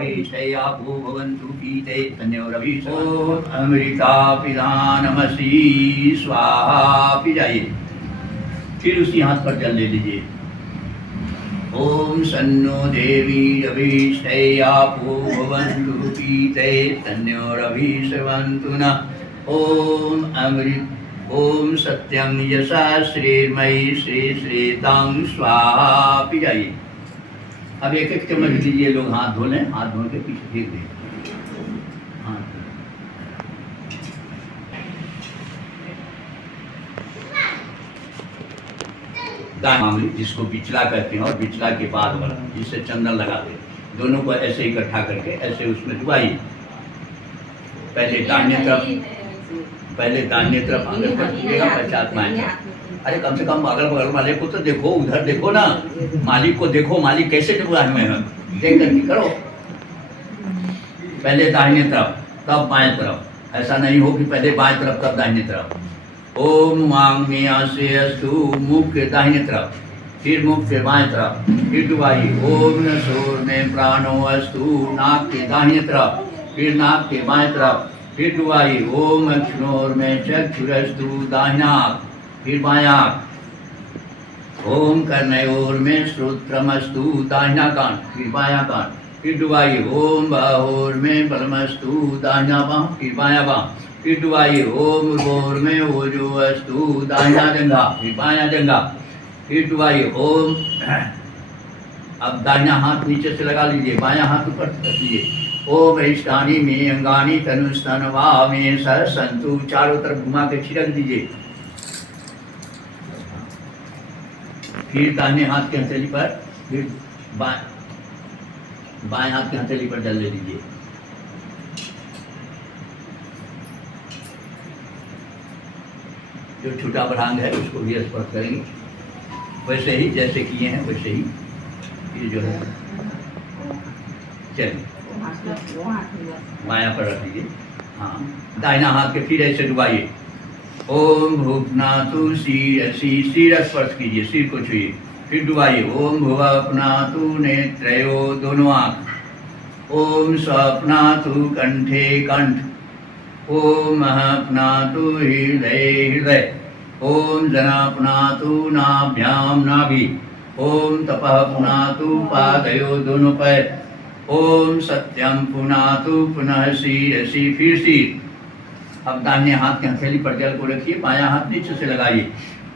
रवीशयापो भवन्तु पीते धन्योरवीश अमृता पिधानमसी स्वाहा पी जाइए। फिर उसी हाथ पर जल ले लीजिए। ओम सन्नो देवी रवीशयापो भवन्तु पीते धन्योरवीशवन्तु न। ओम अमृत ओम सत्यं यशा श्रीमयी श्री श्रीतां स्वाहा पी जाइए। अब एक एक चम्मच लीजिए, लोग हाथ धो लें, हाथ धो के पीछे फेंक दें। मामूली जिसको बिचला कहते हैं और बिचला के बाद वाला जिससे चंदन लगा दे, दोनों को ऐसे इकट्ठा करके ऐसे उसमें डुबाइए। पहले दाहिने तरफ आगे बढ़िएगा, पश्चात बाएं तरफ। अरे कम से कम अगल बगल वाले को तो देखो, उधर देखो ना, मालिक को देखो, मालिक कैसे डुबाए हुए हैं, देख करके करो। पहले दाहिने तरफ तब बाएं तरफ, ऐसा नहीं हो कि पहले बाएं तरफ तब दाहिने तरफ। ओम वांग्मया से अस्तु, मुख के दाहिने तरफ, फिर मुख के बाएं तरफ, फिर डुबाइए। ओम नसोर में प्राणो अस्तु, नाक के दाहिने तरफ, फिर नाक के बाएं तरफ, फिर डुबाइए। ओम अक्षणोर में चक्षुरस्तु, दाहिना फिर बायां। ओम कर्णयोर में श्रोत्रमस्तु, दाहिना कान फिर बायां कान, फिर डुबाइए। ओम बाहोर में बलमस्तु, दाहिना बाह फिर बायां बाह, फिर डुबाइए। ओम उर्वोर में ओजो अस्तु, दाहिना जंघा फिर बायां जंघा, फिर डुबाइए। ओम अब दाहिना हाथ नीचे से लगा लीजिए, बायां हाथ ऊपर रख लीजिए। ओम इष्टानी में अंगानी तनुस्तन वा में सह संतु, चारों तरफ घुमा के छिड़क दीजिए। फिर दाहिने हाथ के हथेली पर, फिर बाएं हाथ के हथेली पर जल ले लीजिए। जो छोटा बड़ांग है उसको भी स्पर्श करेंगे, वैसे ही जैसे किए हैं वैसे ही ये जो है। चलिए बायां पर रख लीजिए। हाँ, दाहिना हाथ के फिर ऐसे डुबाइए। ओम भूपनातु शिरसि, सिर स्पर्श कीजिए, सिर को छुइए, फिर डुबाइए। ओम भुवपनातु नेत्रयो, दोनों आँख। ओम स्वप्नातु कंठे, कंठ। ओम महपनातु हृदय, हृदय। ओम जनापनातु नाभ्याम, नाभि। ओम तपः पुनातु पादयो, दोनों पैर। ओम सत्यम पुनातु पुनः शिरसि, फिर सिर। अब दाहिने हाथ के हथेली पर जल को रखिए, बायां हाथ नीचे से लगाइए।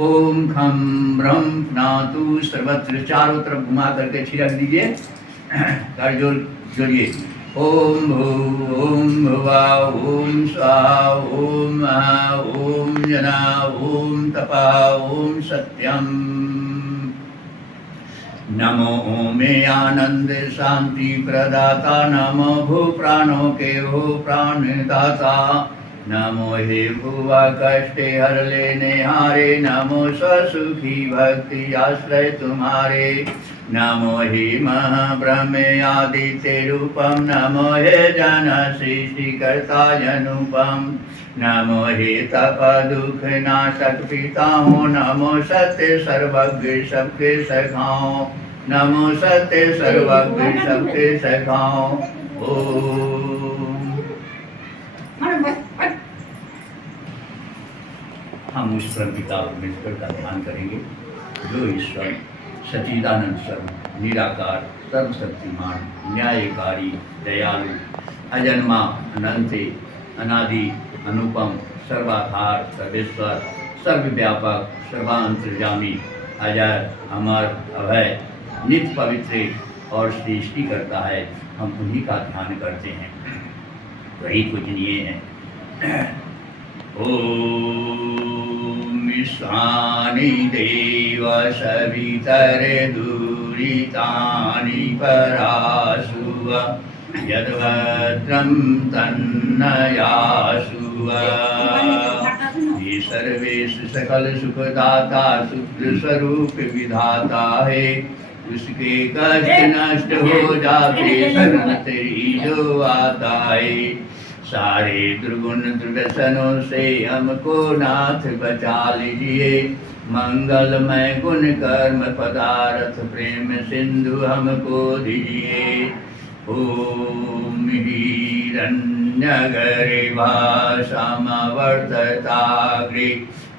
ओम खम ब्रह्म पुनातु सर्वत्र, चारों तरफ घुमा करके छिड़क दीजिए, कर जोड़िए। ओम भू ओम भुवा ओम स्वाहा ओम महा ओम जना ओम तपा ओम सत्यम। नमो ओमे आनंद शांति प्रदाता, नमो भू प्राणों के भू प्राणदाता। नमो हे भुवा कष्टे हर लेने हारे, नमो स्वसुखी भक्ति आश्रय तुम्हारे। नमो हे महाब्रह्मे आदित्य रूपम, नमो हे जन सृष्टिकर्ता अनुपम। नमो हे तप दुख नाशक पिता हो, नमो सत्य सर्वज्ञ सबके सखाओ, नमो सत्य सर्वज्ञ सबके सखाओ। हम उस परमपिता परमेश्वर का ध्यान करेंगे जो ईश्वर सच्चिदानंद सर्व निराकार सर्वशक्तिमान न्यायकारी दयालु अजन्मा अनंत अनादि अनुपम सर्वाधार सर्वेश्वर सर्वव्यापक सर्वांतर्यामी अजर अमर अभय नित्य पवित्र और सृष्टि करता है। हम उन्हीं का ध्यान करते हैं, वही पूजनीय है। ओम ईशानी देव सवितरे दूरितानि पराशुव, यद्भद्रं तन्नयाशुव। ये सर्वेश सकल सुखदाता शुद्ध स्वरूप विधाता है, उसके कष्ट नष्ट हो जाते शरण तेरी जो आता है। सारे दुर्गुण दुर्व्यसनों से हमको नाथ बचा लीजिए, मंगलमय गुण कर्म पदार्थ प्रेम सिंधु हमको दीजिए। ॐ हिरण्यगर्भासमवर्तताग्रे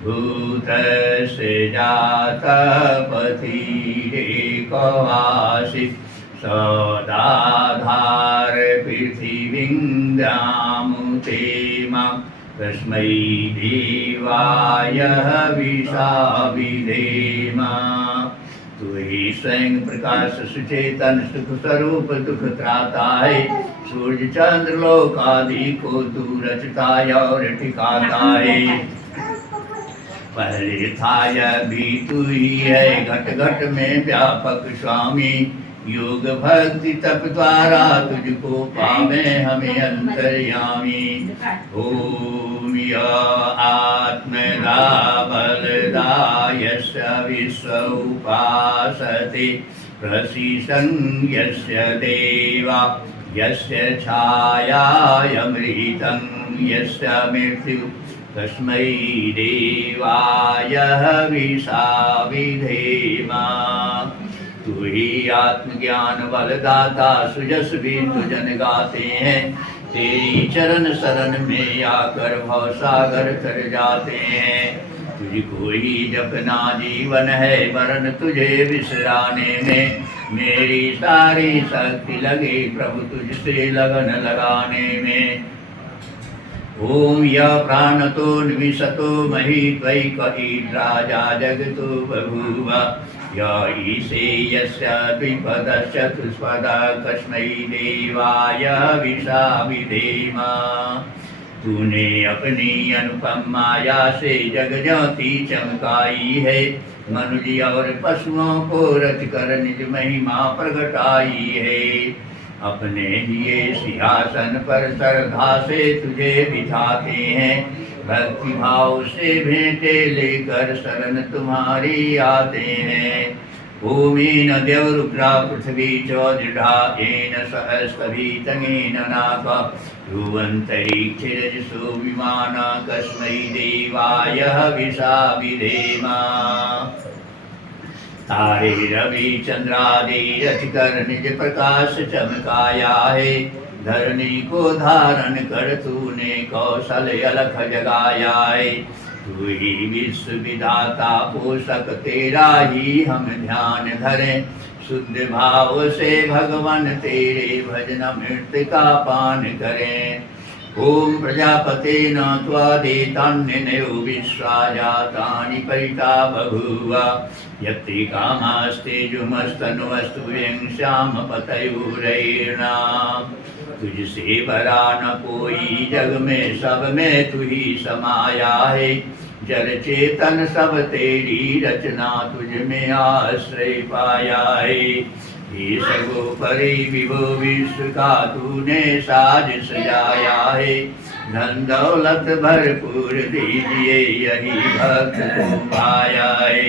भूतस्य जातपतिरेकवासित् सदाधार पृथिवीं द्यामुते मां तस्मै देवाय हविषा विधेम। तू ही स्वयं प्रकाश सुचेतन सुख स्वरूप दुख त्राता है। सूर्य चंद्र लोक आदि को तू रचता और ठिकाता है। पहले था यह भी तू ही है, घट घट में व्यापक स्वामी। योग भक्ति तप द्वारा तुझको पावे हमें अंतर्यामी। ओम या आत्मदा बलदा यस्य विश्व उपासते प्रसीदं यस्य देवा यस्य छायामृतं यस्य मृत्यु तस्मै देवाय हविषा विधेम। तू ही आत्मज्ञान बलदाता सुजस भी तुझन गाते हैं। तेरी चरण शरण में आकर भवसागर तर जाते हैं। तुझको ही जपना जीवन है, वरन तुझे विसराने में मेरी सारी शक्ति लगे प्रभु तुझसे लगन लगाने में। ओम य प्राणतो निविशतो मही त्वयि कहीद्राजा जगतो बभूव। य ईशे यस्य द्विपदश्च तुष्पदा कस्मै देवाय हविषा विधेम। तूने अपनी अनुपम माया से जग ज्योति चमकाई है। मनुष्य और पशुओं को रच कर निज महिमा प्रगटाई है। अपने लिए सिंहासन पर श्रद्धा से तुझे बिठाते हैं। भक्ति भाव से भेंटे लेकर शरण तुम्हारी आते हैं। भूमिन देवरुद्रा पृथ्वी चौदृढ़ा येन सहस्रभितंगेन नाक ध्रुवन्तरिक्षिरजसो विमान कस्मै देवाय हविषा विधेम। तारे रवि चंद्रादि रचकर निज प्रकाश चमकाया है। धरणी को धारण कर तूने कौशल अलख जगाया है। तू ही विश्व विधाता पोषक तेरा ही हम ध्यान धरें। शुद्ध भाव से भगवान तेरे भजन मृत्यु का पान करें। ओम प्रजापते न त्वादेतान्यनयो विश्वा जातानि परिता बभूव। यत्ति कामास्तेजुमस्तनुवस्तु यं श्यामपतयोरैर्नाम। तुझसे बरा न कोई जग में, सब में तू ही समाया है। जल चेतन सब तेरी रचना तुझ में आश्रय पाया है। सर्वोपरि विभो विश्व का तूने साज सजाया है। धन दौलत भरपूर दीजिए यही भक्त को पाया है।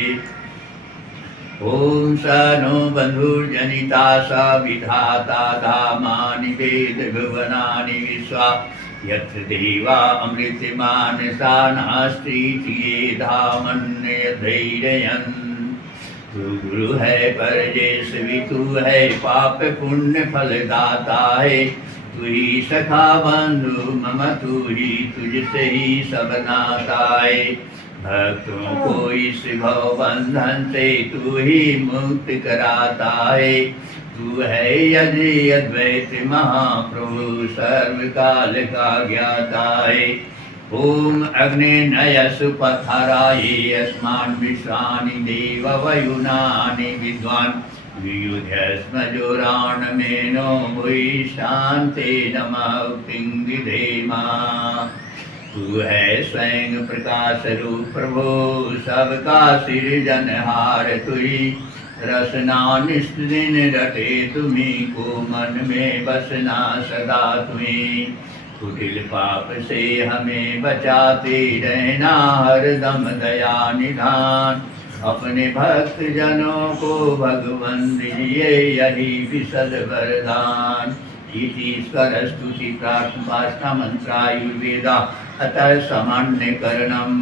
ओम स नो बंधुर्जनिता स विधाता धामानि वेद भुवनानि विश्वा। यत्र देवा अमृतमान सा नास्ति ये धामन्यधैर्यन्। तू गुरु है परजेश भी तू है, पाप पुण्य फल दाता है। तू ही सखा बंधु मम तू ही, तुझसे ही सब नाता है। भक्तों को इस भव बंधन से तू ही मुक्त कराता है। तू है यदि अद्वैत महाप्रभु, सर्व काल का ज्ञाता है। ओम अग्ने नयसु पथराये अस्मान् विश्वानि देव वयुनानि विद्वान्। वियुध्यस्म जोराणमेनो भुवि शान्ते नमः उक्तिं विधेम। तू है स्वयं प्रकाश रूप प्रभु, सबका सृजनहार तू ही। रसना निष्ठ दिन रटे तुम्ही को, मन में बसना सदा तुम्ही। कुटिल पाप से हमें बचाते रहना हरदम दया निधान। अपने भक्त जनों को भगवन दीजिए यही विशद वरदान। ईश्वर स्तुति प्रार्थना मंत्रायुर्वेदा अतः सामान्य करणम।